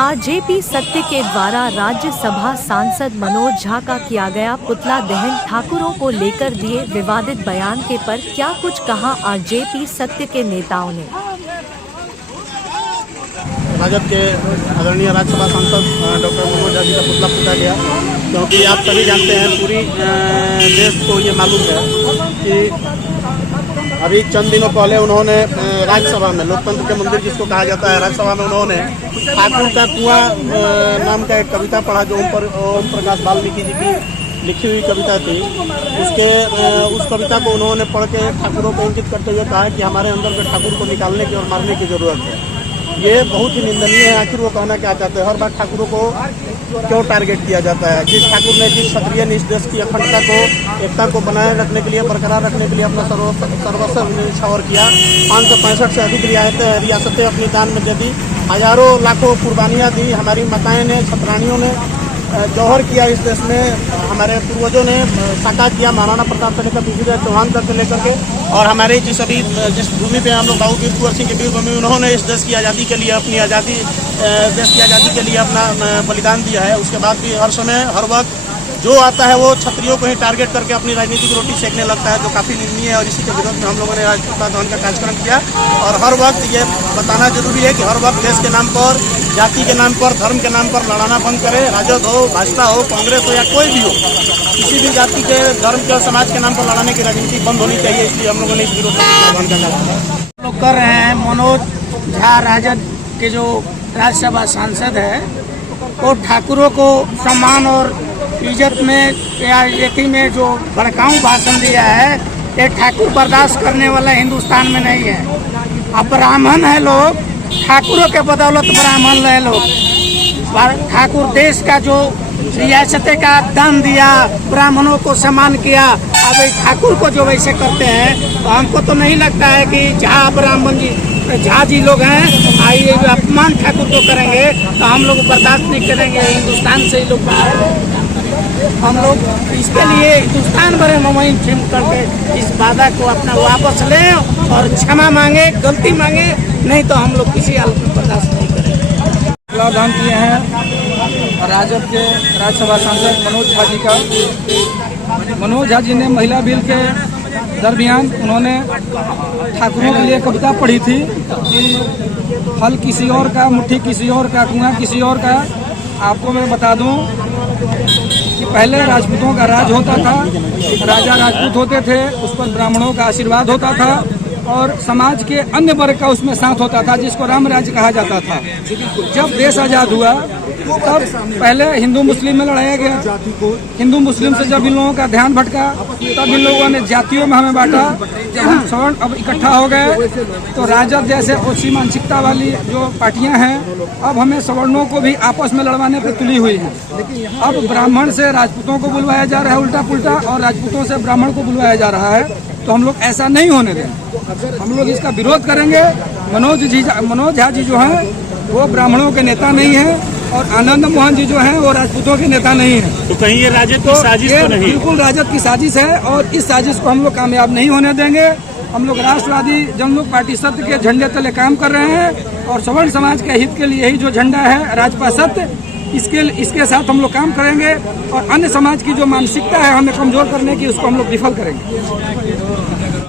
RJP सत्य के द्वारा राज्यसभा सांसद मनोज झा का किया गया पुतला दहन। ठाकुरों को लेकर दिए विवादित बयान के पर क्या कुछ कहा आरजेपी सत्य के नेताओं ने। भाजपा के आदरणीय राज्यसभा सांसद डॉक्टर मनोज झा जी का पुतला फूटा गया, क्योंकि आप सभी जानते हैं, पूरी देश को ये मालूम है कि अभी चंद दिनों पहले उन्होंने राज्यसभा में, लोकतंत्र के मंदिर जिसको कहा जाता है, राज्यसभा में उन्होंने ठाकुर का कुआं नाम का एक कविता पढ़ा, जो ओम प्रकाश वाल्मीकि जी की लिखी हुई कविता थी। उस कविता को उन्होंने पढ़ के ठाकुरों को इंगित करते हुए कहा कि हमारे अंदर के ठाकुर को निकालने की और मारने की जरूरत है। ये बहुत ही निंदनीय है। आखिर वो कहना क्या चाहते हैं? हर बार ठाकुरों को क्यों टारगेट किया जाता है? जिस ठाकुर ने, जिस क्षत्रिय ने इस देश की अखंडता को, एकता को बनाए रखने के लिए, बरकरार रखने के लिए अपना सर्वस्व न्यौछावर किया, 565 से अधिक रियासतें अपनी दान में दे दी, हजारों लाखों कुर्बानियाँ दी, हमारी माताएं ने, छतरानियों ने जौहर किया इस देश में, हमारे पूर्वजों ने साकार किया, महाराणा प्रताप से लेकर पृथ्वीराज चौहान तक से लेकर के, और हमारे जिस भूमि पे हम लोग बाबू वीर कुंवर सिंह की वीर भूमि, उन्होंने इस देश की आज़ादी के लिए, अपनी देश की आज़ादी के लिए अपना बलिदान दिया है। उसके बाद भी हर समय, हर वक्त जो आता है वो क्षत्रियों को ही टारगेट करके अपनी राजनीतिक रोटी सेकने लगता है, जो काफ़ी निंदनीय है। और इसी के विरोध में हम लोगों ने आज पुतला दहन का कार्यक्रम किया। और हर वक्त ये बताना जरूरी है कि हर वक्त देश के नाम पर, जाति के नाम पर, धर्म के नाम पर लड़ाना बंद करें। राजद हो, भाजपा हो, कांग्रेस हो या कोई भी हो, किसी भी जाति के, धर्म के और समाज के नाम पर लड़ाने की राजनीति बंद होनी चाहिए। इसलिए हम लोगों ने इस विरोध में पुतला दहन का कार्यक्रम लोग कर रहे हैं। मनोज झा राजद के जो राज्यसभा सांसद है, वो ठाकुरों को सम्मान और इज्जत में या यति में जो भड़काऊ भाषण दिया है, ये ठाकुर बर्दाश्त करने वाला हिंदुस्तान में नहीं है। अब ब्राह्मण है लोग, ठाकुरों के बदौलत ब्राह्मण है लोग। ठाकुर देश का जो रियासतें का दान दिया, ब्राह्मणों को सम्मान किया, अब ठाकुर को जो वैसे करते हैं, तो हमको तो नहीं लगता है कि झा ब्राह्मण जी, झा जी लोग हैं, आइए अपमान ठाकुर को करेंगे तो हम लोग बर्दाश्त नहीं करेंगे। हिंदुस्तान से ही लोग बाहर, हम लोग इसके लिए हिंदुस्तान भर में मुहिम फिल्म करके इस वादा को अपना वापस लें और क्षमा मांगे, गलती मांगे, नहीं तो हम लोग किसी हालत में बर्दाश्त नहीं करेंगे। पुतला दहन किए हैं राजद के राज्यसभा सांसद मनोज झा जी का। मनोज झा जी ने महिला बिल के दरमियान उन्होंने ठाकुरों के लिए कविता पढ़ी थी कि फल किसी और का, मुट्ठी किसी और का, कुआं किसी और का। आपको मैं बता दूं कि पहले राजपूतों का राज होता था, राजा राजपूत होते थे, उस पर ब्राह्मणों का आशीर्वाद होता था और समाज के अन्य वर्ग का उसमें साथ होता था, जिसको राम राज्य कहा जाता था। जब देश आज़ाद हुआ तब पहले हिंदू मुस्लिम में लड़ाया गया। हिंदू मुस्लिम से जब इन लोगों का ध्यान भटका, तब इन लोगों ने जातियों में हमें बांटा। जब हम सवर्ण अब इकट्ठा हो गए तो राजद जैसे ओछी मानसिकता वाली जो पार्टियां हैं, अब हमें सवर्णों को भी आपस में लड़वाने पर तुली हुई है। अब ब्राह्मण से राजपूतों को बुलवाया जा रहा है उल्टा पुल्टा, और राजपूतों से ब्राह्मण को बुलवाया जा रहा है। तो हम लोग ऐसा नहीं होने दें, हम लोग इसका विरोध करेंगे। मनोज झा जी जो हैं वो ब्राह्मणों के नेता नहीं हैं, और आनंद मोहन जी जो हैं वो राजपूतों के नेता नहीं हैं। तो कहीं ये राजद की साजिश तो नहीं? बिल्कुल राजद की साजिश है, और इस साजिश को हम लोग कामयाब नहीं होने देंगे। हम लोग राष्ट्रवादी जनलोक पार्टी सत्य के झंडे तले काम कर रहे हैं, और सवर्ण समाज के हित के लिए यही जो झंडा है राजपा सत्य, इसके साथ हम लोग काम करेंगे। और अन्य समाज की जो मानसिकता है हमें कमजोर करने की, उसको हम लोग विफल करेंगे।